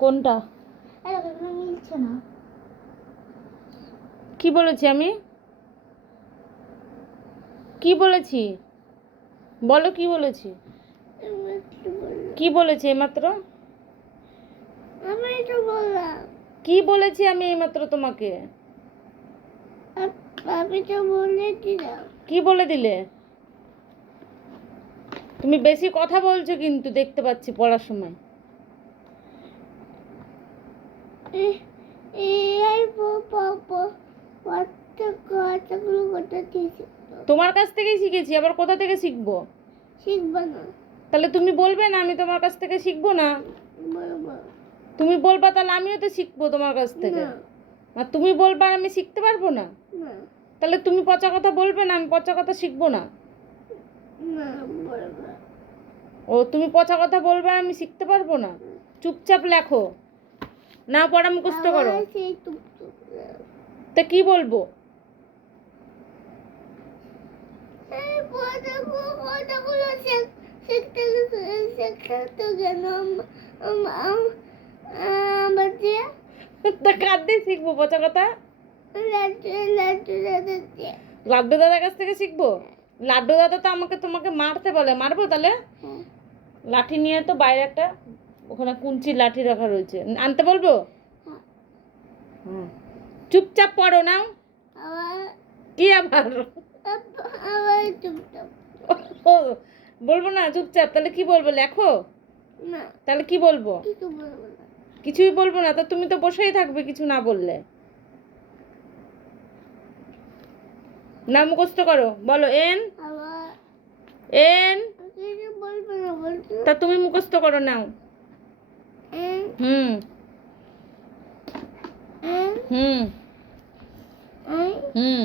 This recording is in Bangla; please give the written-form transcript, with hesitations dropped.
কোনটা? মিলছে না। কি বলেছি আমি? কি বলেছি বলো, কি বলেছি? কি বলেছি এইমাত্র? আমি তো বললাম। কি বলেছি আমি এইমাত্র তোমাকে? আমি তো বলে দিলাম। কি বলে দিলে? তুমি বেশি কথা বলছো কিন্তু, দেখতে পাচ্ছি পড়ার সময়। এই কথাগুলো কোথা থেকে শিখবো? তোমার কাছ থেকেই শিখেছি, আবার কোথা থেকে শিখবো? শিখবো না। তাহলে তুমি বলবে না আমি তোমার কাছ থেকে শিখবো না? বলবো তুমি বলবা, তাহলে আমিও তো শিখবো তোমার কাছ থেকে। না। আর তুমি বলবা আর আমি শিখতে পারবো না? না তাহলে তুমি পচা কথা বলবে না, আমি পচা কথা শিখবো না? না বলবো। ও, তুমি পচা কথা বলবে আর আমি শিখতে পারবো না? চুপচাপ লেখো, না পড়া মুখস্থ করো। আবার সেই টুক টুক। তা কি বলবো? এই কথাগুলো শিখতে তো কেন আমার দিয়ে তা কার দিয়ে শিখবো পচা কথা? লাড্ডু দিয়ে। লাড্ডু দাদার কাছ থেকে শিখবো? লাড্ডু দাদা তো তোমাকে মারতে বলে, মারবো তাহলে? হ্যাঁ। লাঠি নিয়ে তো বাইরে একটা ওখানে কুঞ্চি লাঠি রাখা রয়েছে, আনতে বলবো? হ্যাঁ। হুম। চুপচাপ পড়ো নাও। আবার কি আবার? আবার চুপচাপ। ও, বলবো না চুপচাপ? তাহলে কি বলবো, লেখো। না তাহলে কি বলবো? কিছু বলবো না। কিছুই বলবো না? তা তুমি তো বসেই থাকবে কিছু না বললে। না মুখস্থ করো, বলো এন। আবার এন। কিছু বলবো না বলছো। তা তুমি মুখস্থ করো নাও। হুম হুম হুম।